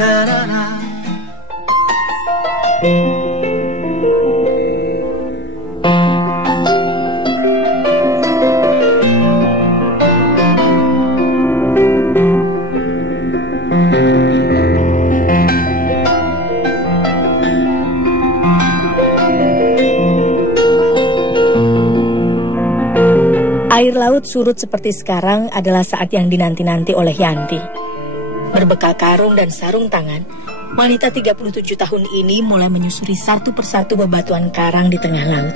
Air laut surut seperti sekarang adalah saat yang dinanti-nanti oleh Yanti. Berbekal karung dan sarung tangan, wanita 37 tahun ini mulai menyusuri satu persatu bebatuan karang di tengah laut.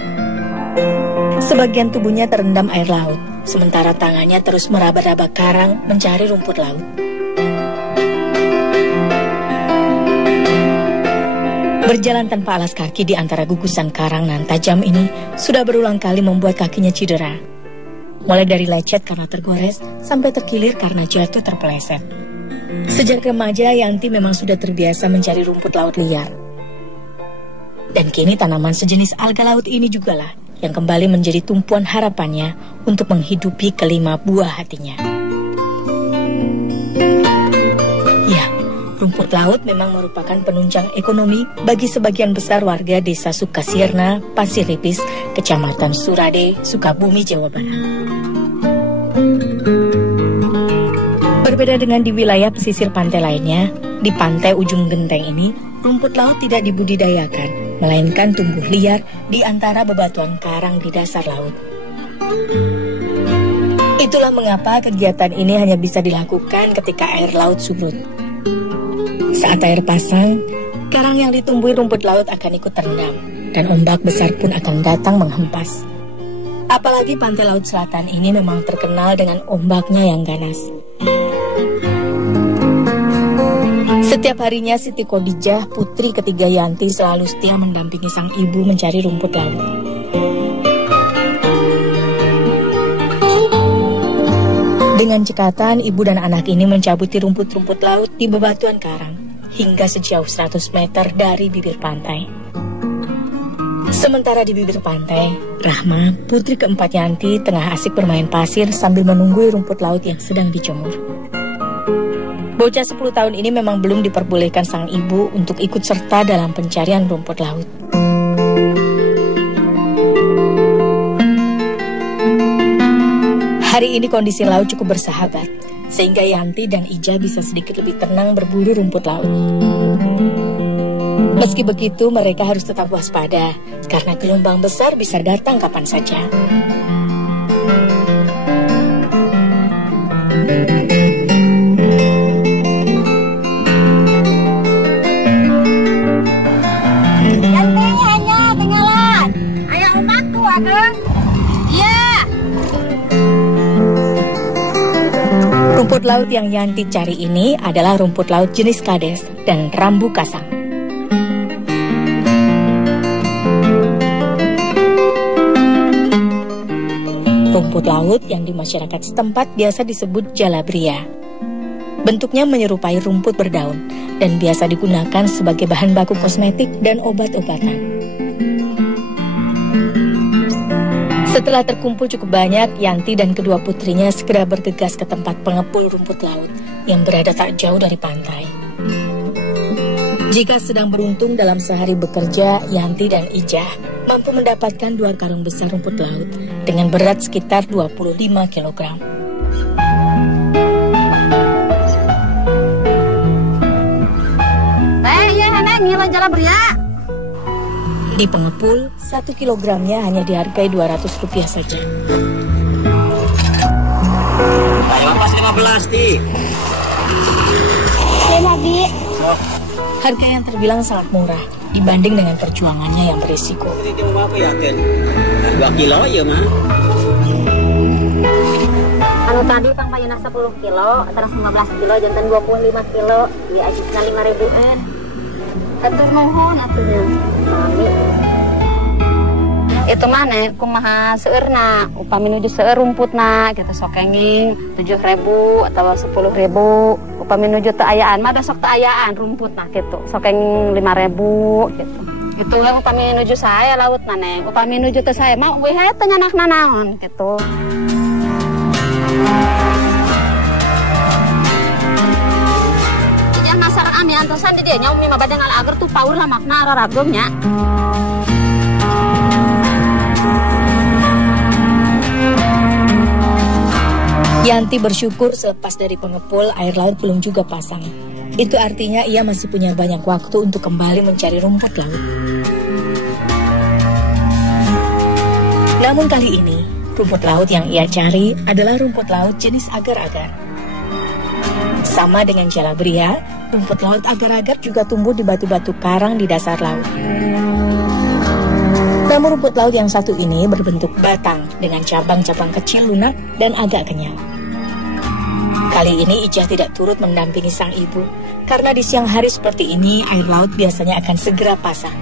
Sebagian tubuhnya terendam air laut, sementara tangannya terus meraba-raba karang mencari rumput laut. Berjalan tanpa alas kaki di antara gugusan karang nan tajam ini sudah berulang kali membuat kakinya cedera. Mulai dari lecet karena tergores, sampai terkilir karena jatuh terpeleset. Sejak remaja, Yanti memang sudah terbiasa mencari rumput laut liar. Dan kini tanaman sejenis alga laut ini jugalah yang kembali menjadi tumpuan harapannya untuk menghidupi kelima buah hatinya. Ya, rumput laut memang merupakan penunjang ekonomi bagi sebagian besar warga desa Sukasirna, Pasir Ripis, Kecamatan Surade, Sukabumi, Jawa Barat. Berbeda dengan di wilayah pesisir pantai lainnya, di pantai ujung genteng ini, rumput laut tidak dibudidayakan, melainkan tumbuh liar di antara bebatuan karang di dasar laut. Itulah mengapa kegiatan ini hanya bisa dilakukan ketika air laut surut. Saat air pasang, karang yang ditumbuhi rumput laut akan ikut terendam, dan ombak besar pun akan datang menghempas. Apalagi pantai laut selatan ini memang terkenal dengan ombaknya yang ganas. Setiap harinya Siti Khadijah, putri ketiga Yanti, selalu setia mendampingi sang ibu mencari rumput laut. Dengan cekatan, ibu dan anak ini mencabuti rumput-rumput laut di bebatuan karang, hingga sejauh 100 meter dari bibir pantai. Sementara di bibir pantai, Rahma, putri keempat Yanti, tengah asik bermain pasir sambil menunggu rumput laut yang sedang dijemur. Bocah 10 tahun ini memang belum diperbolehkan sang ibu untuk ikut serta dalam pencarian rumput laut. Hari ini kondisi laut cukup bersahabat, sehingga Yanti dan Ija bisa sedikit lebih tenang berburu rumput laut. Meski begitu, mereka harus tetap waspada, karena gelombang besar bisa datang kapan saja. Yanti, hanya tinggalan. Ayah omakku, Ageng. Iya. Rumput laut yang Yanti cari ini adalah rumput laut jenis kades dan rambu kasang. Rumput laut yang di masyarakat setempat biasa disebut jalabria. Bentuknya menyerupai rumput berdaun dan biasa digunakan sebagai bahan baku kosmetik dan obat-obatan. Setelah terkumpul cukup banyak, Yanti dan kedua putrinya segera bergegas ke tempat pengepul rumput laut yang berada tak jauh dari pantai. Jika sedang beruntung dalam sehari bekerja, Yanti dan Ijah mampu mendapatkan 2 karung besar rumput laut dengan berat sekitar 25 kg. Iya, Hana, ngilang jalabria. Di pengepul, 1 kilogramnya hanya dihargai Rp200 saja. Pas 15, Ti. Iya, Bi. Harga yang terbilang sangat murah dibanding dengan perjuangannya yang berisiko. Ini mau apa ya, Ten? 2 kilo ya, mah. Anu tadi Kang Payuna 10 kilo, terus 15 kilo, jantan 25 kilo, di ajisna 5.000-an. Atur nuhun atunya. Sami. Itu mana kumaha seueurna, upami nuju seueur rumputna gitu sokenging 7.000 atau 10.000. Upami nuju teu ayaan mah besok teu ayaan rumputna gitu. Sokeng 5.000 gitu. Itu we upami nuju saya lautna neng. Upami nuju teu saya mah we teu nyanakna naon gitu. Jangan masa masyarakat ami antosan dia nya umi mabadang ala agar tuh paur lah makna raragomnya. Yanti bersyukur selepas dari pengepul, air laut belum juga pasang. Itu artinya ia masih punya banyak waktu untuk kembali mencari rumput laut. Namun kali ini, rumput laut yang ia cari adalah rumput laut jenis agar-agar. Sama dengan jalabria, rumput laut agar-agar juga tumbuh di batu-batu karang di dasar laut. Namun rumput laut yang satu ini berbentuk batang dengan cabang-cabang kecil lunak dan agak kenyal. Kali ini Ijah tidak turut mendampingi sang ibu, karena di siang hari seperti ini air laut biasanya akan segera pasang.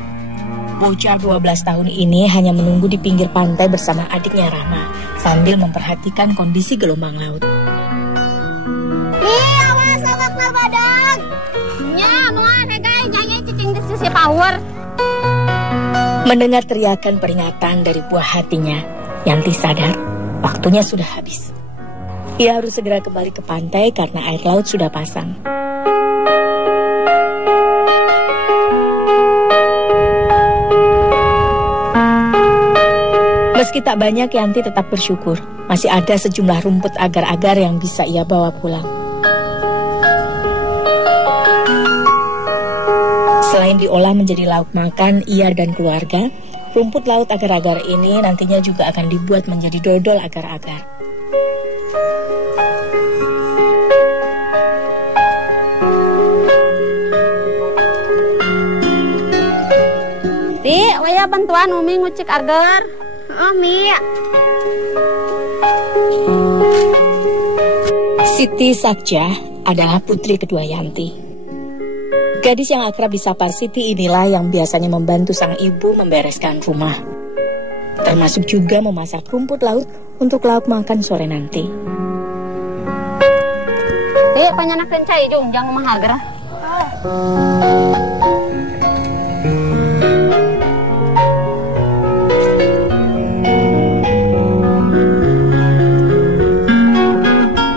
Bocah 12 tahun ini hanya menunggu di pinggir pantai bersama adiknya Rahma, sambil memperhatikan kondisi gelombang laut. Ih, awas awak badang. Nya, moal hegai nyanyi cicing diskusi power. Mendengar teriakan peringatan dari buah hatinya, Yanti sadar waktunya sudah habis. Ia harus segera kembali ke pantai karena air laut sudah pasang. Meski tak banyak, Yanti tetap bersyukur. Masih ada sejumlah rumput agar-agar yang bisa ia bawa pulang. Selain diolah menjadi lauk makan ia dan keluarga, rumput laut agar-agar ini nantinya juga akan dibuat menjadi dodol agar-agar. Ti, waya bantuan Umi ngucik agar. Mi. Siti Sakjah adalah putri kedua Yanti. Gadis yang akrab disapa Siti inilah yang biasanya membantu sang ibu membereskan rumah, termasuk juga memasak rumput laut untuk lauk makan sore nanti. Ti, panyanakeun cai jung jang mahagra.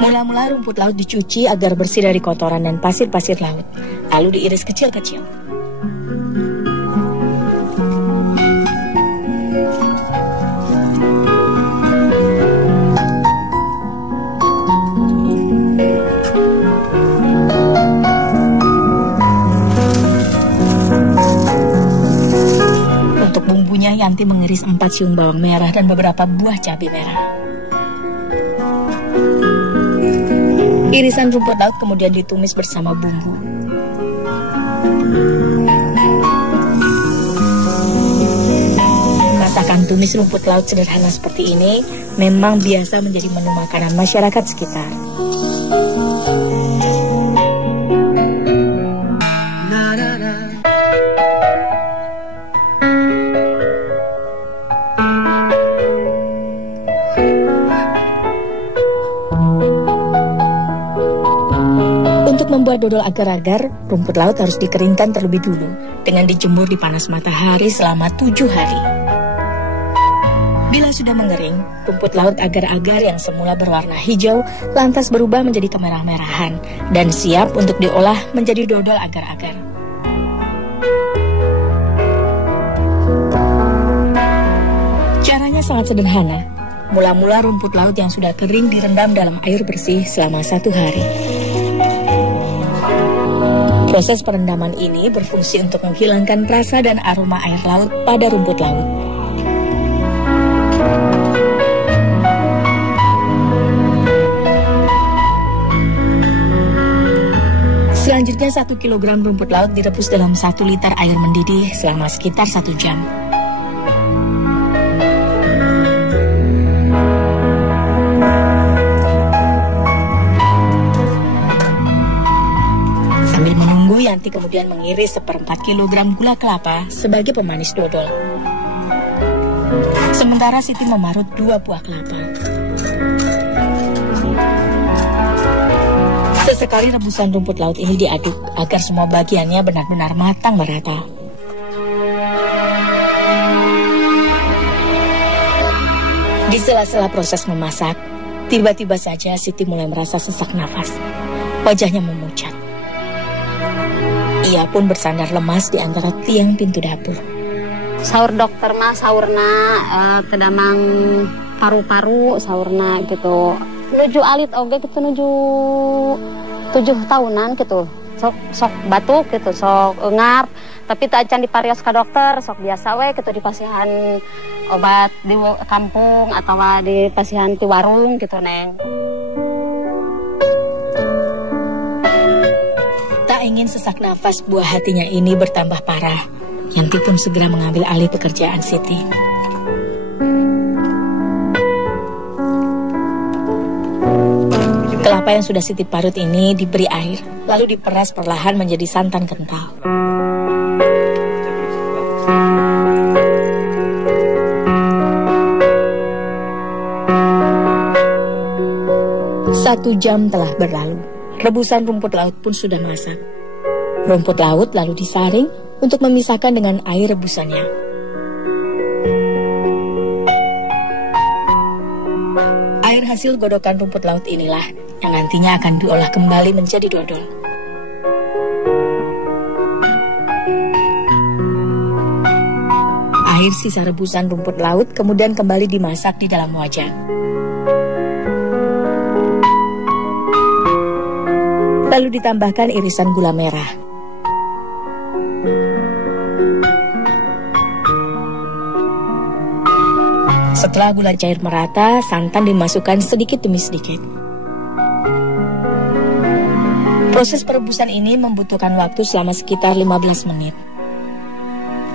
Mula-mula rumput laut dicuci agar bersih dari kotoran dan pasir-pasir laut, lalu diiris kecil-kecil. Untuk bumbunya, Yanti mengiris 4 siung bawang merah dan beberapa buah cabai merah. Irisan rumput laut kemudian ditumis bersama bumbu. Masakan tumis rumput laut sederhana seperti ini memang biasa menjadi menu makanan masyarakat sekitar. Membuat dodol agar-agar, rumput laut harus dikeringkan terlebih dulu dengan dijemur di panas matahari selama 7 hari. Bila sudah mengering, rumput laut agar-agar yang semula berwarna hijau lantas berubah menjadi kemerah-merahan dan siap untuk diolah menjadi dodol agar-agar. Caranya sangat sederhana. Mula-mula rumput laut yang sudah kering direndam dalam air bersih selama 1 hari. Proses perendaman ini berfungsi untuk menghilangkan rasa dan aroma air laut pada rumput laut. Selanjutnya 1 kilogram rumput laut direbus dalam 1 liter air mendidih selama sekitar 1 jam. Yanti kemudian mengiris 1/4 kilogram gula kelapa sebagai pemanis dodol. Sementara Siti memarut 2 buah kelapa. Sesekali rebusan rumput laut ini diaduk agar semua bagiannya benar-benar matang merata. Di sela-sela proses memasak, tiba-tiba saja Siti mulai merasa sesak nafas. Wajahnya memucat. Ia pun bersandar lemas di antara tiang pintu dapur. Sahur dokter mah sahurna tedamang paru-paru sahurna gitu. Nuju alit oge gitu nuju 7 tahunan gitu. Sok batuk gitu, sok ngap, tapi tak acan diparios ka dokter, sok biasa we gitu dipasihan obat di kampung atau dipasihan di warung gitu neng. Tak ingin sesak nafas buah hatinya ini bertambah parah, Yanti pun segera mengambil alih pekerjaan Siti. Kelapa yang sudah Siti parut ini diberi air, lalu diperas perlahan menjadi santan kental. Satu jam telah berlalu. Rebusan rumput laut pun sudah masak. Rumput laut lalu disaring untuk memisahkan dengan air rebusannya. Air hasil godokan rumput laut inilah yang nantinya akan diolah kembali menjadi dodol. Air sisa rebusan rumput laut kemudian kembali dimasak di dalam wajan. Lalu ditambahkan irisan gula merah. Setelah gula cair merata, santan dimasukkan sedikit demi sedikit. Proses perebusan ini membutuhkan waktu selama sekitar 15 menit.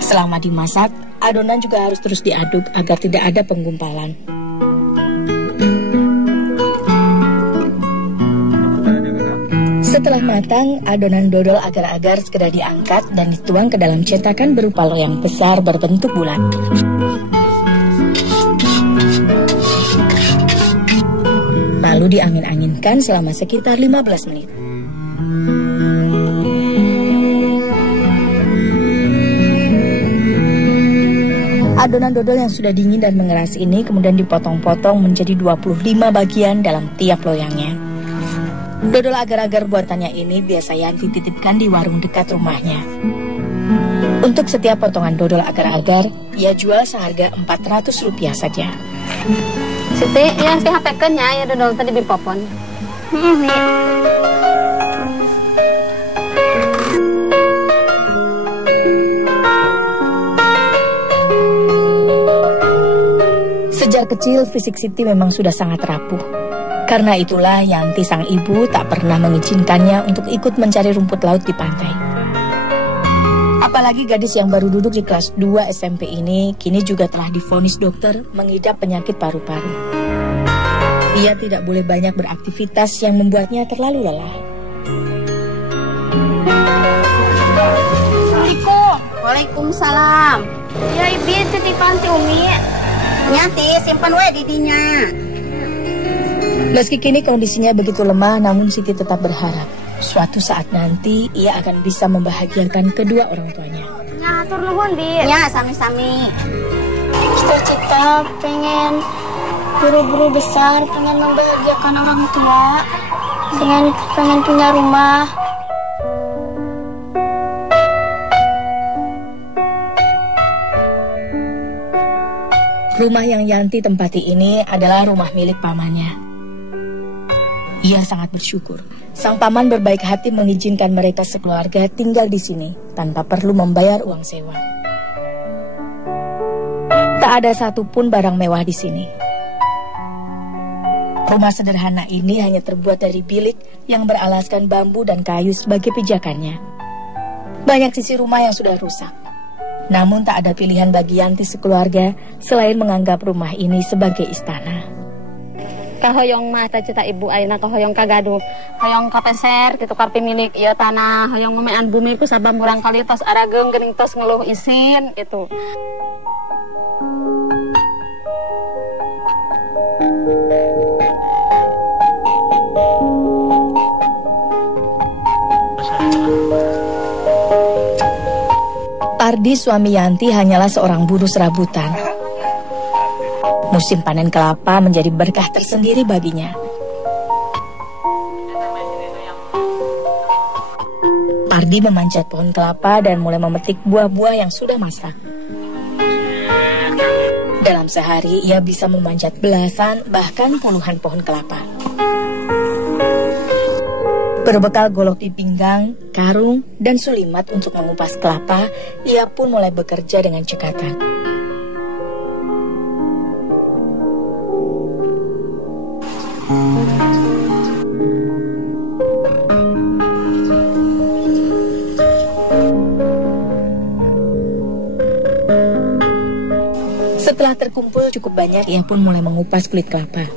Selama dimasak, adonan juga harus terus diaduk agar tidak ada penggumpalan. Setelah matang, adonan dodol agar-agar segera diangkat dan dituang ke dalam cetakan berupa loyang besar berbentuk bulat. Lalu diangin-anginkan selama sekitar 15 menit. Adonan dodol yang sudah dingin dan mengeras ini kemudian dipotong-potong menjadi 25 bagian dalam tiap loyangnya. Dodol agar-agar buatannya ini biasa Yanti titipkan di warung dekat rumahnya. Untuk setiap potongan dodol agar-agar, ia jual seharga Rp400 saja. Siti, yang HP-nya ya dodol tadi bipopon. Sejak kecil, fisik Siti memang sudah sangat rapuh. Karena itulah Yanti sang ibu tak pernah mengizinkannya untuk ikut mencari rumput laut di pantai. Apalagi gadis yang baru duduk di kelas 2 SMP ini kini juga telah divonis dokter mengidap penyakit paru-paru. Ia tidak boleh banyak beraktivitas yang membuatnya terlalu lelah. Assalamualaikum. Waalaikumsalam. Ya ibu titipan si Umi. Nyati simpan we di dinya. Meski kini kondisinya begitu lemah, namun Siti tetap berharap suatu saat nanti ia akan bisa membahagiakan kedua orang tuanya. Ya, atur nuhun, Bi. Ya, sami-sami. Cita-cita pengen buru-buru besar, pengen membahagiakan orang tua, pengen punya rumah. Rumah yang Yanti tempati ini adalah rumah milik pamannya. Ia sangat bersyukur. Sang paman berbaik hati mengizinkan mereka sekeluarga tinggal di sini tanpa perlu membayar uang sewa. Tak ada satupun barang mewah di sini. Rumah sederhana ini hanya terbuat dari bilik yang beralaskan bambu dan kayu sebagai pijakannya. Banyak sisi rumah yang sudah rusak. Namun tak ada pilihan bagi Yanti sekeluarga selain menganggap rumah ini sebagai istana. Kahoyong mah cita ibu ayeuna kahoyong kagaduh, hoyong kapeser kitu karpi milik ieu tanah, hoyong ngomean bumi ku sabamurang kali tos arageung geuning tos ngeluh isin itu. Pardi suami Yanti hanyalah seorang buruh serabutan. Musim panen kelapa menjadi berkah tersendiri baginya. Pardi memanjat pohon kelapa dan mulai memetik buah-buah yang sudah masak. Dalam sehari ia bisa memanjat belasan bahkan puluhan pohon kelapa. Berbekal golok di pinggang, karung, dan sulimat untuk mengupas kelapa, ia pun mulai bekerja dengan cekatan. Setelah terkumpul cukup banyak, ia pun mulai mengupas kulit kelapa.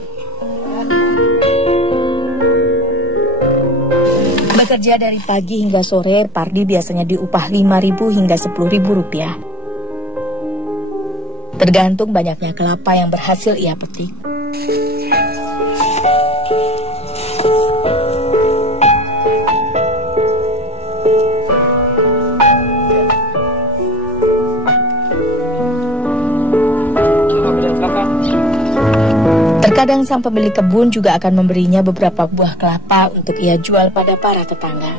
Bekerja dari pagi hingga sore, Pardi biasanya diupah 5.000 hingga 10.000 rupiah. Tergantung banyaknya kelapa yang berhasil ia petik. Terkadang sang pemilik kebun juga akan memberinya beberapa buah kelapa untuk ia jual pada para tetangga.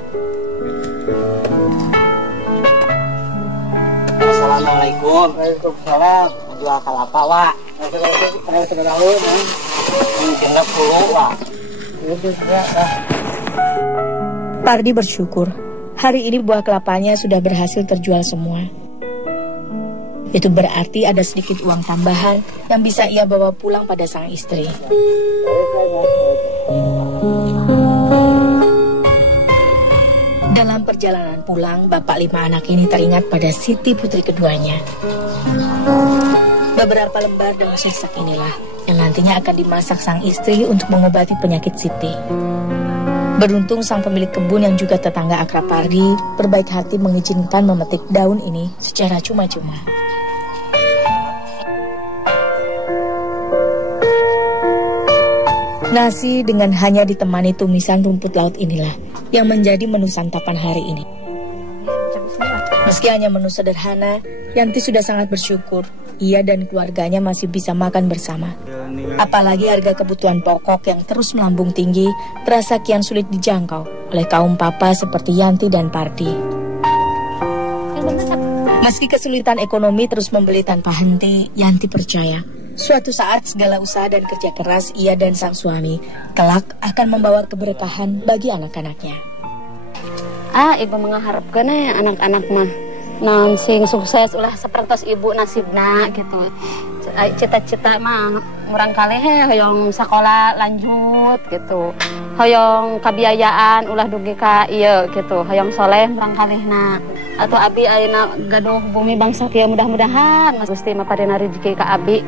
Assalamualaikum. Waalaikumsalam. Jual kelapa, Wak. Genep dulu, Wak. Pardi bersyukur, hari ini buah kelapanya sudah berhasil terjual semua. Itu berarti ada sedikit uang tambahan yang bisa ia bawa pulang pada sang istri. Dalam perjalanan pulang, bapak 5 anak ini teringat pada Siti putri keduanya. Beberapa lembar daun sirsak inilah yang nantinya akan dimasak sang istri untuk mengobati penyakit Siti. Beruntung sang pemilik kebun yang juga tetangga akrab Pardi berbaik hati mengizinkan memetik daun ini secara cuma-cuma. Nasi dengan hanya ditemani tumisan rumput laut inilah yang menjadi menu santapan hari ini. Meski hanya menu sederhana, Yanti sudah sangat bersyukur ia dan keluarganya masih bisa makan bersama. Apalagi harga kebutuhan pokok yang terus melambung tinggi terasa kian sulit dijangkau oleh kaum papa seperti Yanti dan Pardi. Meski kesulitan ekonomi terus membeli tanpa henti, Yanti percaya suatu saat segala usaha dan kerja keras ia dan sang suami kelak akan membawa keberkahan bagi anak-anaknya. Ibu mengharapkan anak-anak mah sing sukses ulah sepertos ibu nasibna gitu. Cita-cita mah murang kali hoyong sekolah lanjut gitu. Hoyong kabiayaan ulah dugi ka ieu gitu. Hoyong soleh murang kalihna. Atau abi ayeuna gaduh bumi bangsa kieu mudah-mudahan Gusti mapadeuna rezeki ka abi.